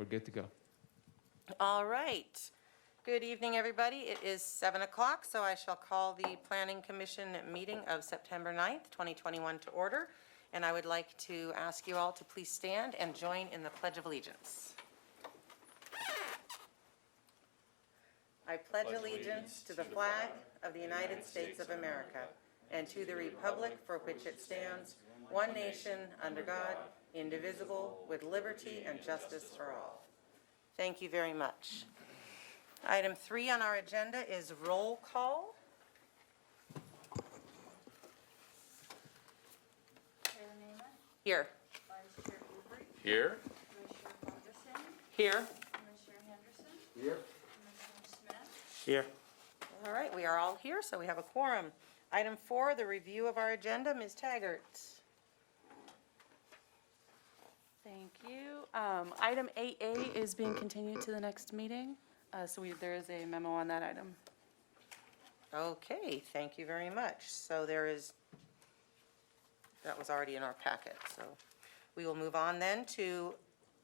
we're good to go. All right. Good evening, everybody. It is 7 o'clock, so I shall call the Planning Commission meeting of September 9th, 2021 to order. And I would like to ask you all to please stand and join in the Pledge of Allegiance. I pledge allegiance to the flag of the United States of America and to the republic for which it stands, one nation, under God, indivisible, with liberty and justice for all. Thank you very much. Item 3 on our agenda is roll call. Chair Namath, Here. Vice Chair Avery, Here? Commissioner Ferguson, Here. Commissioner Henderson, Here. Commissioner Smith. Here. All right, we are all here, so we have a quorum. Item 4, the review of our agenda. Ms. Taggart. Thank you. Item 8A is being continued to the next meeting, so there is a memo on that item. Okay, thank you very much. So that was already in our packet, so we will move on then to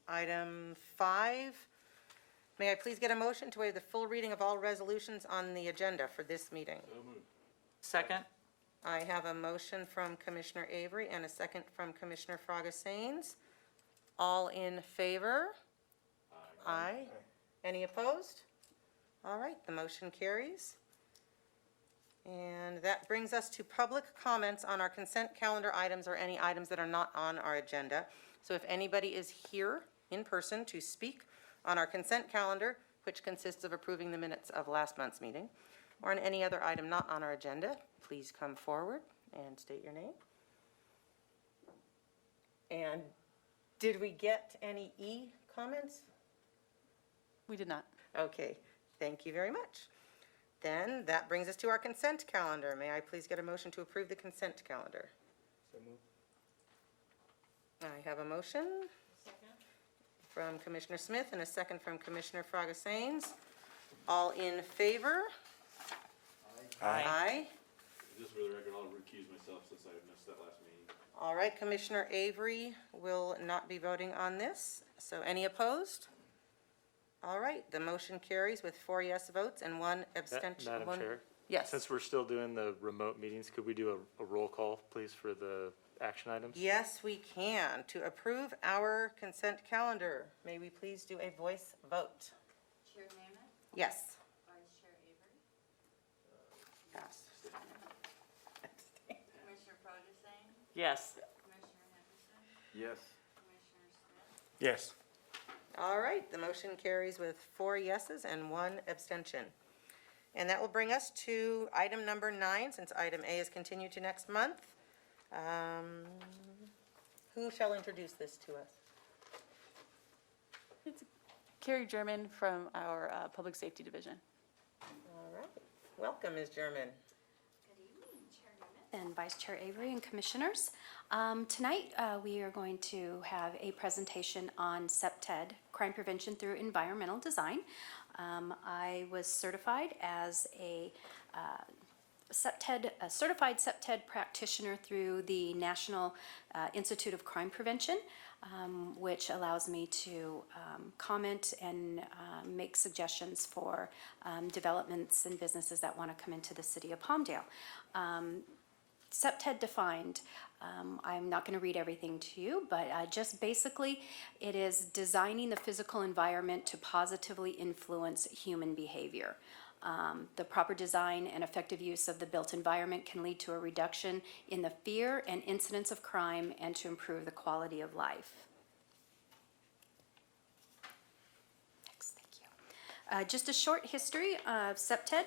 item 5. May I please get a motion to waive the full reading of all resolutions on the agenda for this meeting? Second? I have a motion from Commissioner Avery and a second from Commissioner Fragasains. All in favor? Aye. Any opposed? All right, the motion carries. And that brings us to public comments on our consent calendar items or any items that are not on our agenda. So if anybody is here in person to speak on our consent calendar, which consists of approving the minutes of last month's meeting, or on any other item not on our agenda, please come forward and state your name. And did we get any E comments? We did not. Okay, thank you very much. Then that brings us to our consent calendar. May I please get a motion to approve the consent calendar? So moved. I have a motion from Commissioner Smith and a second from Commissioner Fragasains. All in favor? Aye. Just for the record, I'll recuse myself since I missed that last meeting. All right, Commissioner Avery will not be voting on this. So any opposed? All right, the motion carries with 4 yes votes and 1 abstention. Madam Chair? Yes. Since we're still doing the remote meetings, could we do a roll call, please, for the action items? Yes, we can. To approve our consent calendar, may we please do a voice vote? Chair Namath, Yes. Vice Chair Avery, Pass. Commissioner Ferguson, Yes. Commissioner Henderson, Yes. Commissioner Smith. Yes. All right, the motion carries with 4 yeses and 1 abstention. And that will bring us to item number 9, since item A is continued to next month. Who shall introduce this to us? It's Carrie German from our Public Safety Division. All right, welcome, Ms. German. Good evening, Chair Namath and Vice Chair Avery and Commissioners. Tonight, we are going to have a presentation on CPTED, Crime Prevention Through Environmental Design. I was certified as a certified CPTED practitioner through the National Institute of Crime Prevention, which allows me to comment and make suggestions for developments and businesses that want to come into the city of Palmdale. CPTED defined, I'm not going to read everything to you, but just basically it is designing the physical environment to positively influence human behavior. The proper design and effective use of the built environment can lead to a reduction in the fear and incidence of crime and to improve the quality of life. Next, thank you. Just a short history of CPTED.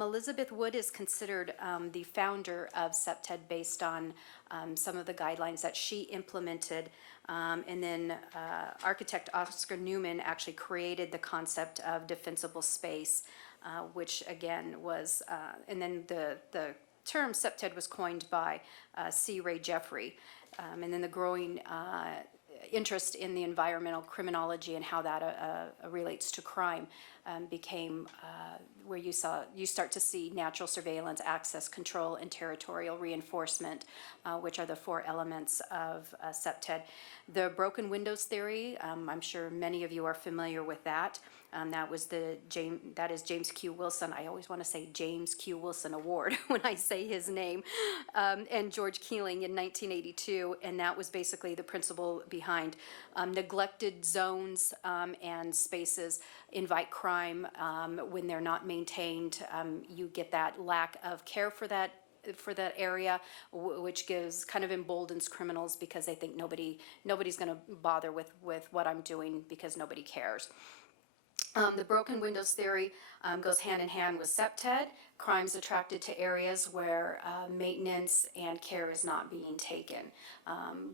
Elizabeth Wood is considered the founder of CPTED based on some of the guidelines that she implemented. And then architect Oscar Newman actually created the concept of defensible space, which again was, and then the term CPTED was coined by C. Ray Jeffrey. And then the growing interest in the environmental criminology and how that relates to crime became where you start to see natural surveillance, access control, and territorial reinforcement, which are the four elements of CPTED. The broken windows theory, I'm sure many of you are familiar with that. That is James Q. Wilson. I always want to say James Q. Wilson Award when I say his name, and George Keeling in 1982, and that was basically the principle behind neglected zones and spaces invite crime when they're not maintained. You get that lack of care for that area, which kind of emboldens criminals because they think nobody's going to bother with what I'm doing because nobody cares. The broken windows theory goes hand in hand with CPTED, crimes attracted to areas where maintenance and care is not being taken.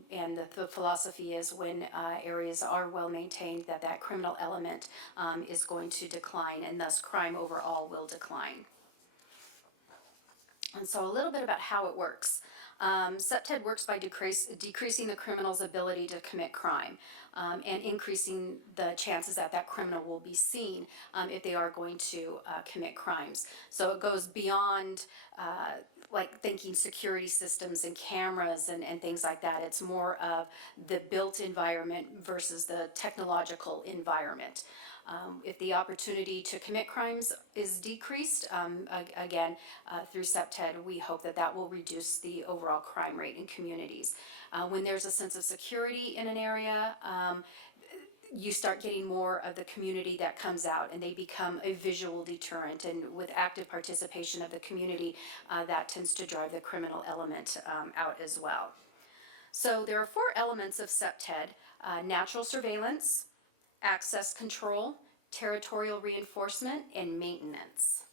And the philosophy is when areas are well maintained, that criminal element is going to decline, and thus crime overall will decline. And so a little bit about how it works. CPTED works by decreasing the criminal's ability to commit crime and increasing the chances that criminal will be seen if they are going to commit crimes. So it goes beyond like thinking security systems and cameras and things like that. It's more of the built environment versus the technological environment. If the opportunity to commit crimes is decreased, again, through CPTED, we hope that will reduce the overall crime rate in communities. When there's a sense of security in an area, you start getting more of the community that comes out, and they become a visual deterrent. And with active participation of the community, that tends to drive the criminal element out as well. So there are four elements of CPTED: natural surveillance, access control, territorial reinforcement, and maintenance.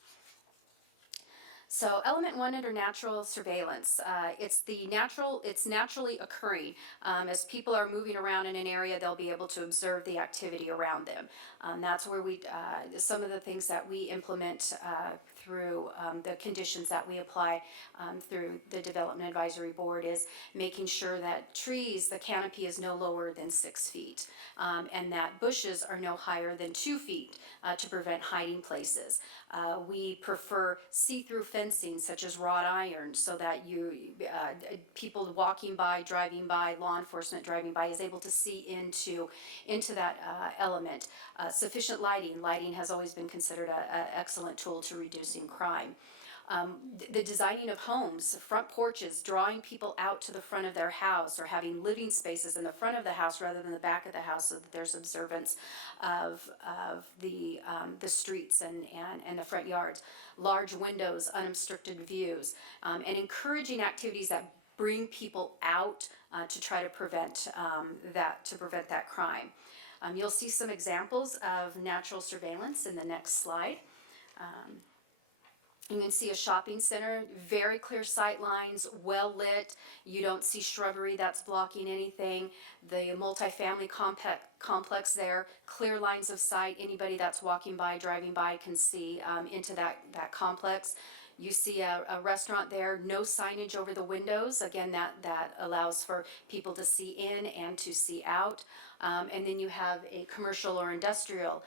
So element one under natural surveillance, it's naturally occurring. As people are moving around in an area, they'll be able to observe the activity around them. That's where some of the things that we implement through the conditions that we apply through the Development Advisory Board is making sure that trees, the canopy is no lower than 6 feet, and that bushes are no higher than 2 feet to prevent hiding places. We prefer see-through fencing such as wrought iron so that people walking by, driving by, law enforcement driving by is able to see into that element. Sufficient lighting. Lighting has always been considered an excellent tool to reducing crime. The designing of homes, front porches, drawing people out to the front of their house, or having living spaces in the front of the house rather than the back of the house, so that there's observance of the streets and the front yards. Large windows, unobstructed views, and encouraging activities that bring people out to try to prevent that crime. You'll see some examples of natural surveillance in the next slide. You can see a shopping center, very clear sight lines, well lit. You don't see shrubbery that's blocking anything. The multifamily complex there, clear lines of sight. Anybody that's walking by, driving by can see into that complex. You see a restaurant there, no signage over the windows. Again, that allows for people to see in and to see out. And then you have a commercial or industrial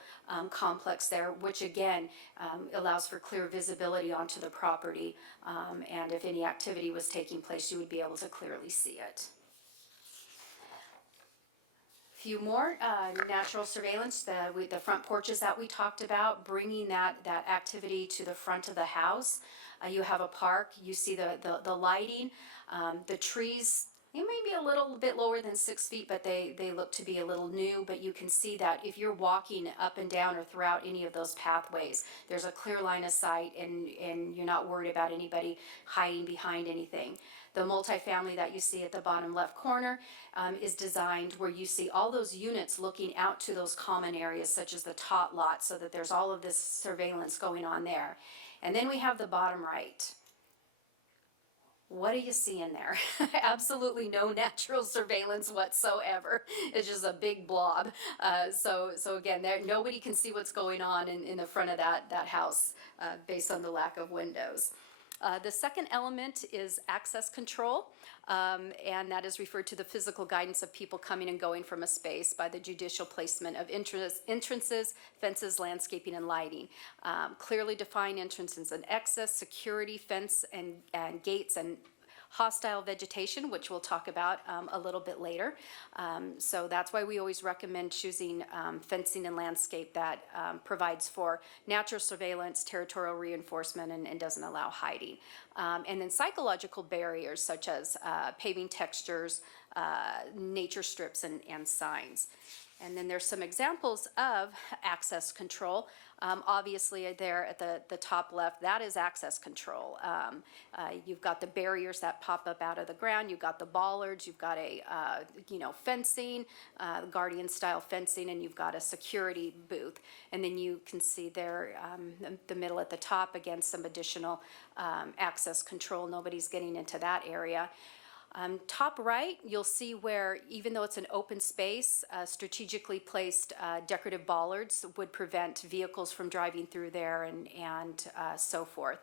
complex there, which again allows for clear visibility onto the property. And if any activity was taking place, you would be able to clearly see it. Few more natural surveillance, the front porches that we talked about, bringing that activity to the front of the house. You have a park, you see the lighting, the trees. They may be a little bit lower than 6 feet, but they look to be a little new. But you can see that if you're walking up and down or throughout any of those pathways, there's a clear line of sight, and you're not worried about anybody hiding behind anything. The multifamily that you see at the bottom left corner is designed where you see all those units looking out to those common areas, such as the tot lot, so that there's all of this surveillance going on there. And then we have the bottom right. What do you see in there? Absolutely no natural surveillance whatsoever. It's just a big blob. So again, nobody can see what's going on in the front of that house based on the lack of windows. The second element is access control, and that is referred to the physical guidance of people coming and going from a space by the judicial placement of entrances, fences, landscaping, and lighting. Clearly defined entrances and exits, security, fence, and gates, and hostile vegetation, which we'll talk about a little bit later. So that's why we always recommend choosing fencing and landscape that provides for natural surveillance, territorial reinforcement, and doesn't allow hiding. And then psychological barriers such as paving textures, nature strips, and signs. And then there's some examples of access control. Obviously there at the top left, that is access control. You've got the barriers that pop up out of the ground, you've got the bollards, you've got a fencing, guardian style fencing, and you've got a security booth. And then you can see there, the middle at the top, again, some additional access control. Nobody's getting into that area. Top right, you'll see where, even though it's an open space, strategically placed decorative bollards would prevent vehicles from driving through there and so forth.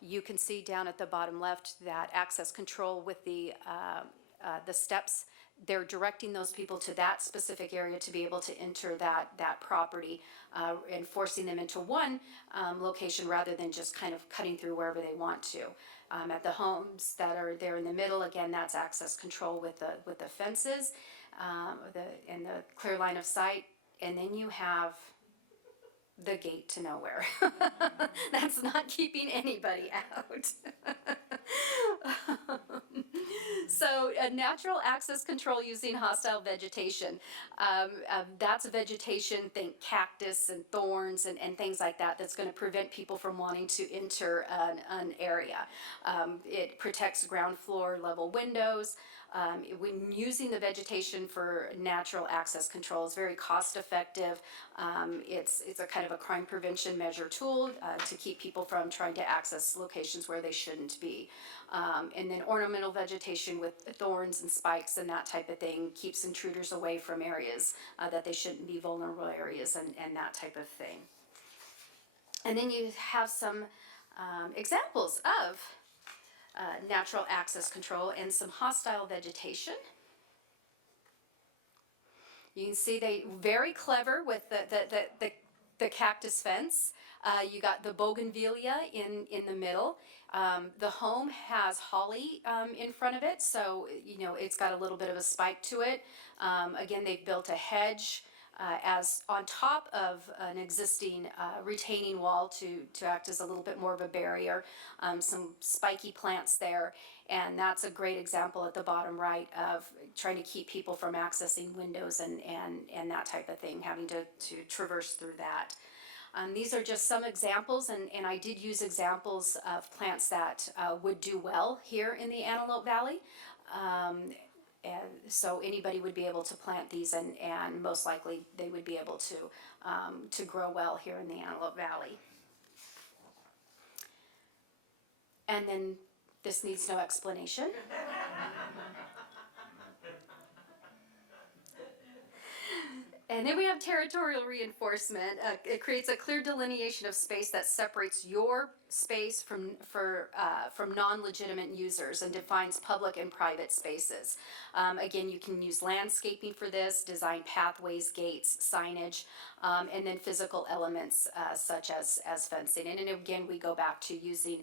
You can see down at the bottom left that access control with the steps, they're directing those people to that specific area to be able to enter that property and forcing them into one location rather than just kind of cutting through wherever they want to. At the homes that are there in the middle, again, that's access control with the fences and the clear line of sight. And then you have the gate to nowhere. That's not keeping anybody out. So natural access control using hostile vegetation. That's vegetation, think cactus and thorns and things like that, that's going to prevent people from wanting to enter an area. It protects ground floor level windows. When using the vegetation for natural access control, is very cost effective. It's a kind of a crime prevention measure tool to keep people from trying to access locations where they shouldn't be. And then ornamental vegetation with thorns and spikes and that type of thing keeps intruders away from areas that they shouldn't be, vulnerable areas and that type of thing. And then you have some examples of natural access control and some hostile vegetation. You can see they very clever with the cactus fence. You got the bougainvillea in the middle. The home has holly in front of it, so it's got a little bit of a spike to it. Again, they've built a hedge as on top of an existing retaining wall to act as a little bit more of a barrier. Some spiky plants there, and that's a great example at the bottom right of trying to keep people from accessing windows and that type of thing, having to traverse through that. These are just some examples, and I did use examples of plants that would do well here in the Antelope Valley. And so anybody would be able to plant these, and most likely they would be able to grow well here in the Antelope Valley. And then this needs no explanation. And then we have territorial reinforcement. It creates a clear delineation of space that separates your space from non-legitimate users and defines public and private spaces. Again, you can use landscaping for this, design pathways, gates, signage, and then physical elements such as fencing. And then again, we go back to using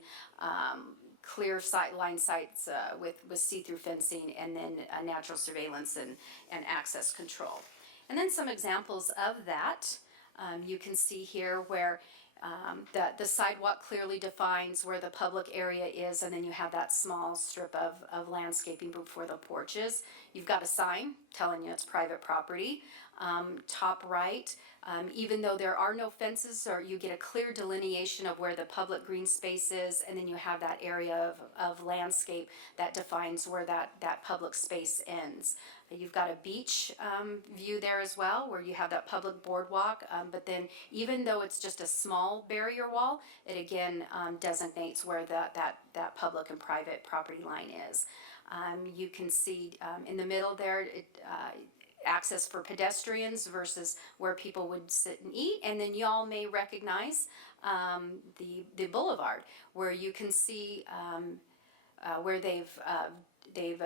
clear line sights with see-through fencing, and then natural surveillance and access control. And then some examples of that. You can see here where the sidewalk clearly defines where the public area is, and then you have that small strip of landscaping before the porches. You've got a sign telling you it's private property. Top right, even though there are no fences, or you get a clear delineation of where the public green space is, and then you have that area of landscape that defines where that public space ends. You've got a beach view there as well, where you have that public boardwalk, but then even though it's just a small barrier wall, it again designates where that public and private property line is. You can see in the middle there, access for pedestrians versus where people would sit and eat. And then y'all may recognize the boulevard, where you can see where they've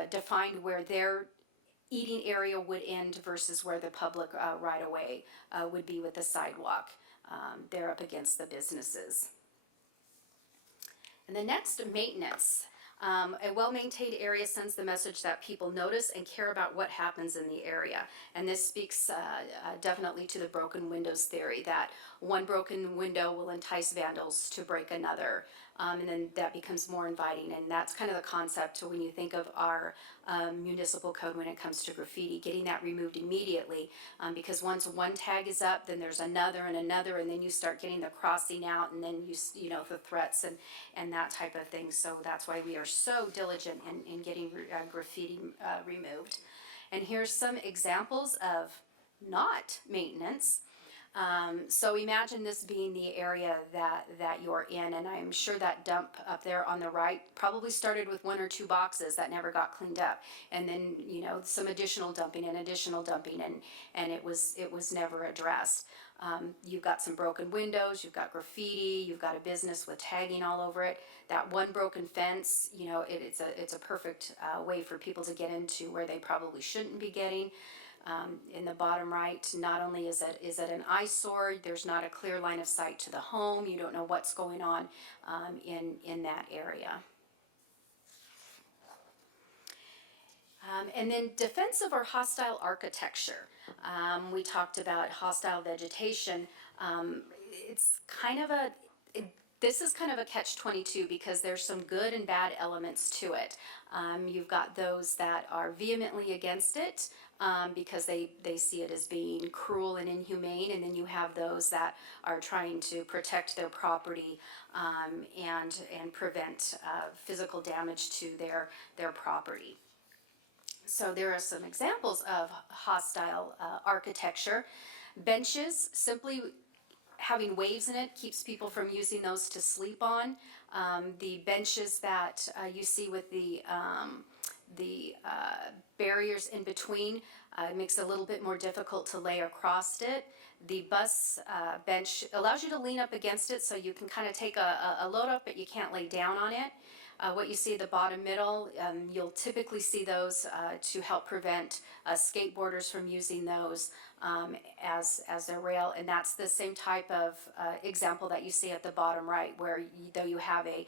defined where their eating area would end versus where the public right-of-way would be with the sidewalk. They're up against the businesses. And the next, maintenance. A well-maintained area sends the message that people notice and care about what happens in the area. And this speaks definitely to the broken windows theory, that one broken window will entice vandals to break another. And then that becomes more inviting. And that's kind of the concept when you think of our municipal code when it comes to graffiti, getting that removed immediately. Because once one tag is up, then there's another, and then you start getting the crossing out, and then you know, the threats and that type of thing. So that's why we are so diligent in getting graffiti removed. And here's some examples of not maintenance. So imagine this being the area that you're in, and I'm sure that dump up there on the right probably started with 1 or 2 boxes that never got cleaned up, and then, you know, some additional dumping, and it was never addressed. You've got some broken windows, you've got graffiti, you've got a business with tagging all over it. That one broken fence, you know, it's a perfect way for people to get into where they probably shouldn't be getting. In the bottom right, not only is it an eyesore, there's not a clear line of sight to the home. You don't know what's going on in that area. And then defensive or hostile architecture. We talked about hostile vegetation. It's kind of this is kind of a catch-22 because there's some good and bad elements to it. You've got those that are vehemently against it because they see it as being cruel and inhumane, and then you have those that are trying to protect their property and prevent physical damage to their property. So there are some examples of hostile architecture. Benches, simply having waves in it keeps people from using those to sleep on. The benches that you see with the barriers in between makes it a little bit more difficult to lay across it. The bus bench allows you to lean up against it so you can kind of take a load up, but you can't lay down on it. What you see at the bottom middle, you'll typically see those to help prevent skateboarders from using those as their rail, and that's the same type of example that you see at the bottom right, where though you have a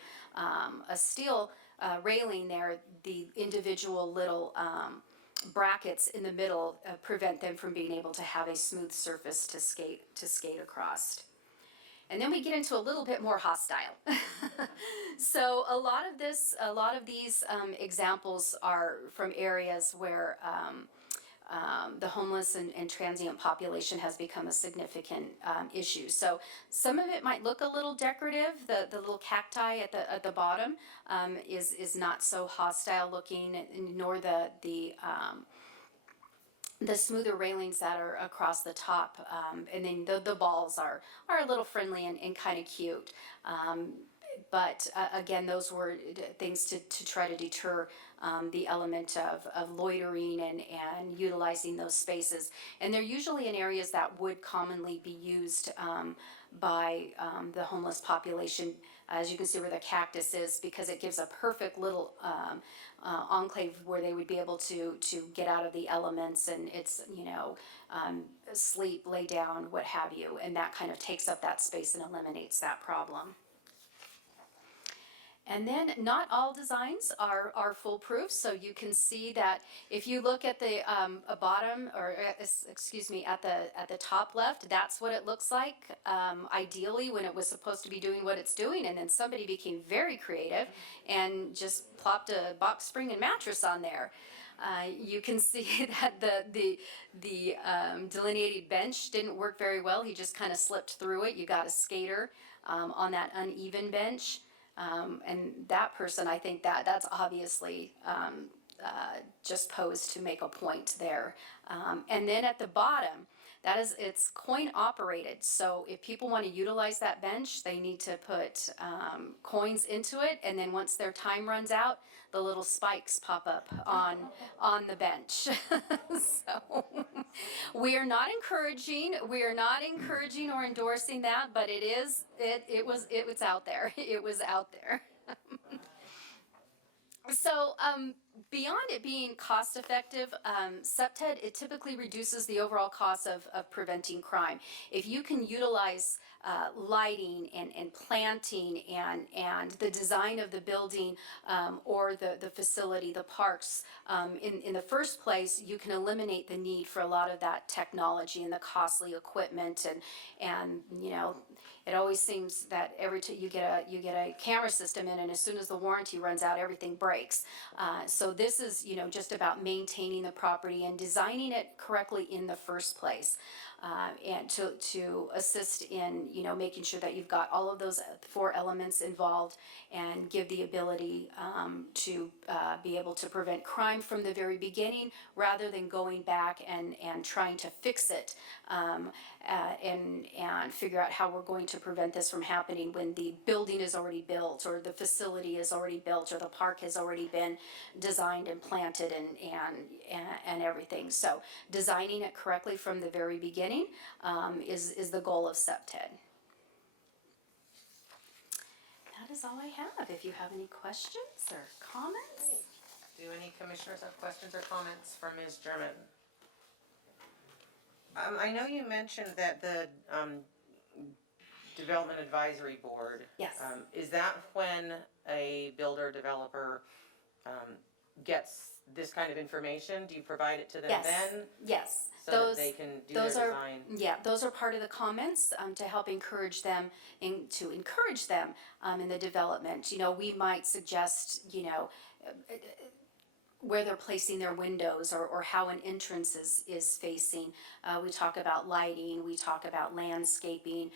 steel railing there, the individual little brackets in the middle prevent them from being able to have a smooth surface to skate across. And then we get into a little bit more hostile. So a lot of these examples are from areas where the homeless and transient population has become a significant issue. So some of it might look a little decorative. The little cacti at the bottom is not so hostile looking, nor the smoother railings that are across the top, and then the balls are a little friendly and kind of cute. But again, those were things to try to deter the element of loitering and utilizing those spaces. And they're usually in areas that would commonly be used by the homeless population, as you can see where the cactus is, because it gives a perfect little enclave where they would be able to get out of the elements, and it's, you know, sleep, lay down, what have you, and that kind of takes up that space and eliminates that problem. And then not all designs are foolproof, so you can see that if you look at the bottom, or excuse me, at the top left, that's what it looks like ideally when it was supposed to be doing what it's doing, and then somebody became very creative and just plopped a box spring and mattress on there. You can see that the delineated bench didn't work very well. He just kind of slipped through it. You got a skater on that uneven bench. And that person, I think that's obviously just posed to make a point there. And then at the bottom, It's coin operated. So if people want to utilize that bench, they need to put coins into it, and then once their time runs out, the little spikes pop up on the bench. So we are not encouraging or endorsing that, but it was out there. It was out there. So, beyond it being cost effective, SEPTED, it typically reduces the overall cost of preventing crime. If you can utilize lighting and planting and the design of the building or the facility, the parks, in the first place, you can eliminate the need for a lot of that technology and the costly equipment and you know, it always seems that every time you get a camera system in, and as soon as the warranty runs out, everything breaks. So this is, you know, just about maintaining the property and designing it correctly in the first place, and to assist in, you know, making sure that you've got all of those 4 elements involved and give the ability to be able to prevent crime from the very beginning, rather than going back and trying to fix it and figure out how we're going to prevent this from happening when the building is already built, or the facility is already built, or the park has already been designed and planted and everything. So designing it correctly from the very beginning is the goal of SEPTED. That is all I have. If you have any questions or comments. Do any commissioners have questions or comments for Ms. German? I know you mentioned that the Development Advisory Board. Yes. Is that when a builder developer gets this kind of information? Do you provide it to them Yes. then? Yes. So that they can do their design? Yeah, those are part of the comments to help encourage them in the development. You know, we might suggest, you know, where they're placing their windows, or how an entrance is facing. We talk about lighting, we talk about landscaping,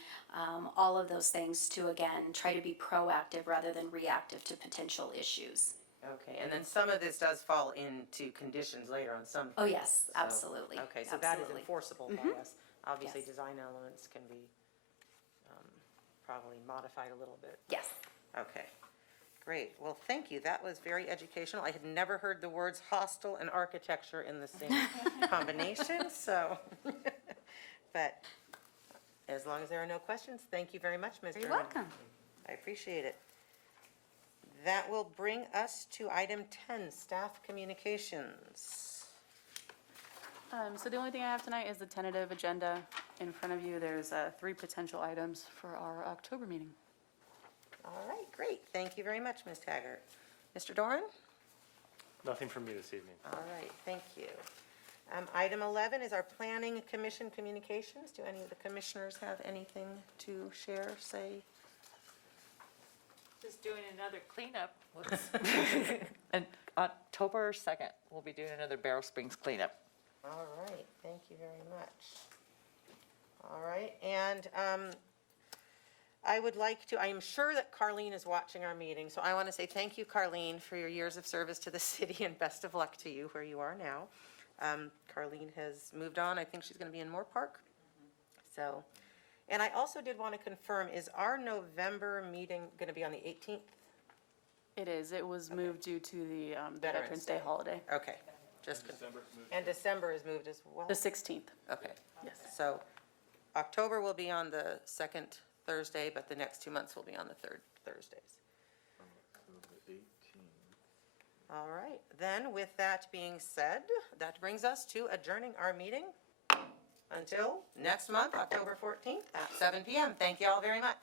all of those things to, again, try to be proactive rather than reactive to potential issues. Okay, and then some of this does fall into conditions later on some. Oh, yes, So, absolutely. Okay, so that is Absolutely. enforceable by us. Obviously, Yes. design elements can be probably modified a little bit. Yes. Okay, great. Well, thank you. That was very educational. I had never heard the words hostel and architecture in the same combination, so. But as long as there are no questions, thank you very much, Ms. You're German. welcome. I appreciate it. That will bring us to item 10, staff communications. So the only thing I have tonight is the tentative agenda. In front of you, there's 3 potential items for our October meeting. All right, great. Thank you very much, Ms. Taggart. Mr. Doran? Nothing from me this evening. All right, thank you. Item 11 is our Planning Commission communications. Do any of the commissioners have anything to share, say? Just doing another cleanup. And October 2nd, we'll be doing another Barrel Springs cleanup. All right, thank you very much. All right, and I would like to, I am sure that Carlene is watching our meeting, so I want to say thank you, Carlene, for your years of service to the city, and best of luck to you where you are now. Carlene has moved on. I think she's going to be in Moore Park. So, and I also did want to confirm, is our November meeting going to be on the 18th? It is. It was moved due to the Veterans Veterans Day Day. holiday. Okay, just, and December is moved as well? The 16th. Okay, so October will be on the second Thursday, but the next 2 months will be on the third Thursdays. All right, then with that being said, that brings us to adjourning our meeting until next month, October 14th at 7 p.m. Thank you all very much.